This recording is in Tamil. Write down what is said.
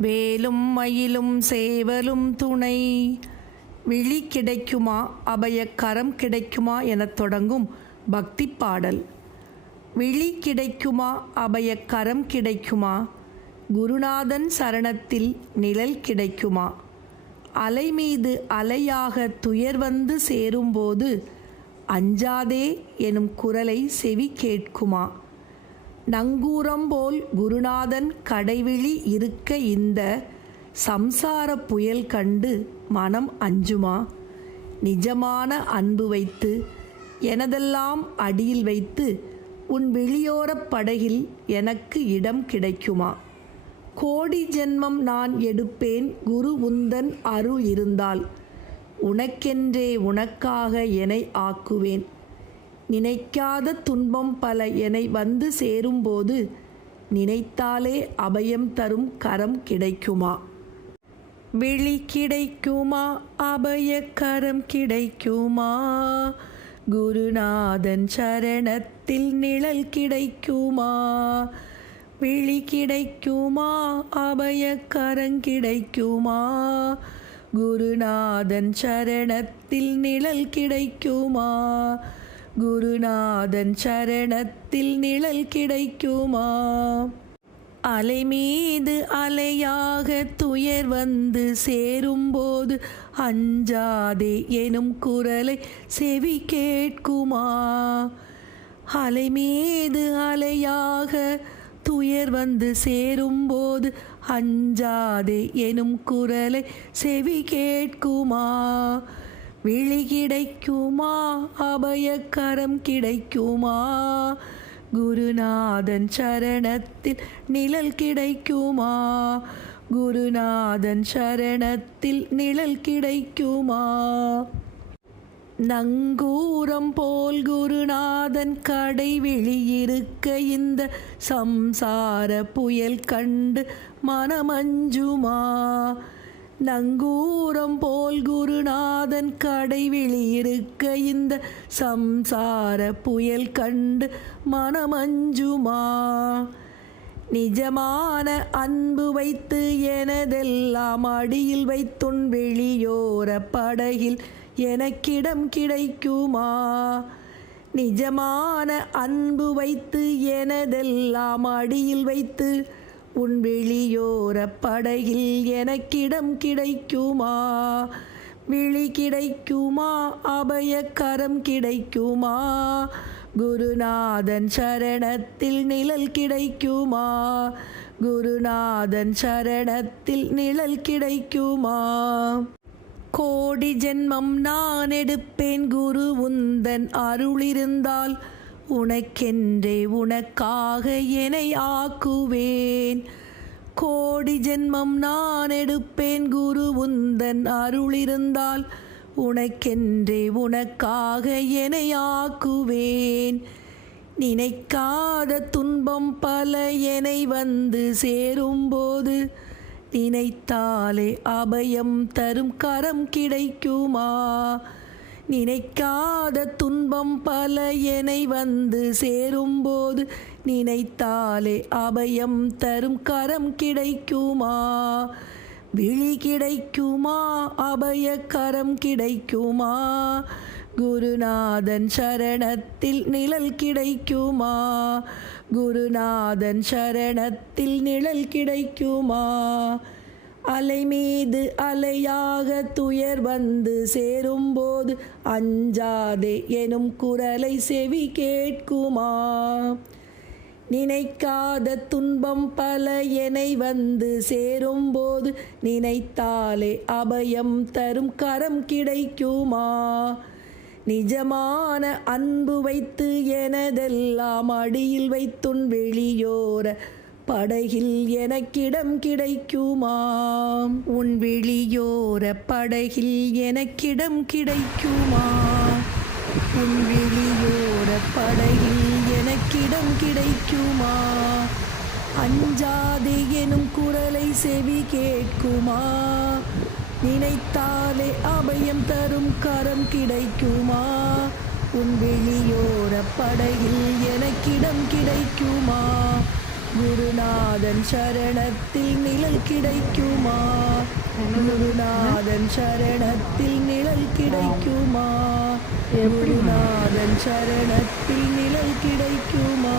வேலும் மயிலும் சேவலும் துணை. விழி கிடைக்குமா? அபயக்கரம் கிடைக்குமா? எனத் தொடங்கும் பக்தி பாடல். விழி கிடைக்குமா? அபயக்கரம் கிடைக்குமா? குருநாதன் சரணத்தில் நிழல் கிடைக்குமா? அலை மீது அலையாக துயர் வந்து சேரும்போது அஞ்சாதே எனும் குரலை செவி கேட்குமா? நங்கூரம் போல் குருநாதன் கடைவிழி இருக்க இந்த சம்சார புயல் கண்டு மனம் அஞ்சுமா? நிஜமான அன்பு வைத்து எனதெல்லாம் அடியில் வைத்து உன் வெளியோரப் படகில் எனக்கு இடம் கிடைக்குமா? கோடி ஜென்மம் நான் எடுப்பேன் குரு உந்தன் அருள் இருந்தால் உனக்கென்றே உனக்காக என்னை ஆக்குவேன். நினைக்காத துன்பம் பல என்னை வந்து சேரும்போது நினைத்தாலே அபயம் தரும் கரம் கிடைக்குமா? விழி கிடைக்குமா? அபய கரம் கிடைக்குமா? குருநாதன் சரணத்தில் நிழல் கிடைக்குமா? விழி கிடைக்குமா? அபய கரம் கிடைக்குமா? குருநாதன் சரணத்தில் நிழல் கிடைக்குமா? குருநாதன் சரணத்தில் நிழல் கிடைக்குமா? அலை மீது அலையாக துயர் வந்து சேரும்போது அஞ்சாதே எனும் குரலை செவி கேட்குமா? அலை மீது அலையாக துயர் வந்து சேரும்போது அஞ்சாதே எனும் குரலை செவி கேட்குமா? விழி கிடைக்குமா? அபயக்கரம் கிடைக்குமா? குருநாதன் சரணத்தில் நிழல் கிடைக்குமா? குருநாதன் சரணத்தில் நிழல் கிடைக்குமா? நங்கூரம் போல் குருநாதன் கடை வெளியிருக்க இந்த சம்சார புயல் கண்டு மனமஞ்சுமா? நங்கூரம் போல் குருநாதன் கடை வெளியிருக்க இந்த சம்சார புயல் கண்டு மனமஞ்சுமா? நிஜமான அன்பு வைத்து எனதெல்லாம் அடியில் வைத்துன் வெளியோர படகில் எனக்கிடம் கிடைக்குமா? நிஜமான அன்பு வைத்து எனதெல்லாம் அடியில் வைத்து உன் வெளியோர படையில் எனக்கிடம் கிடைக்குமா? விழி கிடைக்குமா? அபயக்கரம் கிடைக்குமா? குருநாதன் சரணத்தில் நிழல் கிடைக்குமா? குருநாதன் சரணத்தில் நிழல் கிடைக்குமா? கோடி ஜென்மம் நான் எடுப்பேன் குரு உந்தன் அருளிருந்தால் உனக்கென்றே உனக்காக என்னை ஆக்குவேன். கோடி ஜென்மம் நான் எடுப்பேன். குரு உந்தன் அருளிருந்தால் உனக்கென்றே உனக்காக என்னை ஆக்குவேன். நினைக்காத துன்பம் பல என்னை வந்து சேரும்போது நினைத்தாலே அபயம் தரும் கரம் கிடைக்குமா? நினைக்காத துன்பம் பல என்னை வந்து சேரும்போது நினைத்தாலே அபயம் தரும் கரம் கிடைக்குமா? விழி கிடைக்குமா? அபய கரம் கிடைக்குமா? குருநாதன் சரணத்தில் நிழல் கிடைக்குமா? குருநாதன் சரணத்தில் நிழல் கிடைக்குமா? அலை மீது அலையாக துயர் வந்து சேரும்போது அஞ்சாதே எனும் குரலை செவி கேட்குமா? நினைக்காத துன்பம் பல என வந்து சேரும்போது நினைத்தாலே அபயம் தரும் கரம் கிடைக்குமா? நிஜமான அன்பு வைத்து எனதெல்லாம் அடியில் வைத்துன் வெளியோர படகில் எனக்கிடம் கிடைக்குமாம் உன் விழியோர படகில் எனக்கிடம் கிடைக்குமா? உன் விழியோர படகில் எனக்கிடம் கிடைக்குமா? அஞ்சாதே எனும் குரலை செவி கேட்குமா? நினைத்தாலே அபயம் தரும் கரம் கிடைக்குமா? உன் வெளியோர படையில் எனக்கிடம் கிடைக்குமா? குருநாதன் சரணத்தில் நிழல் கிடைக்குமா குருநாதன் சரணத்தில் நிழல் கிடைக்குமா எப்படி குருநாதன் சரணத்தில் நிழல் கிடைக்குமா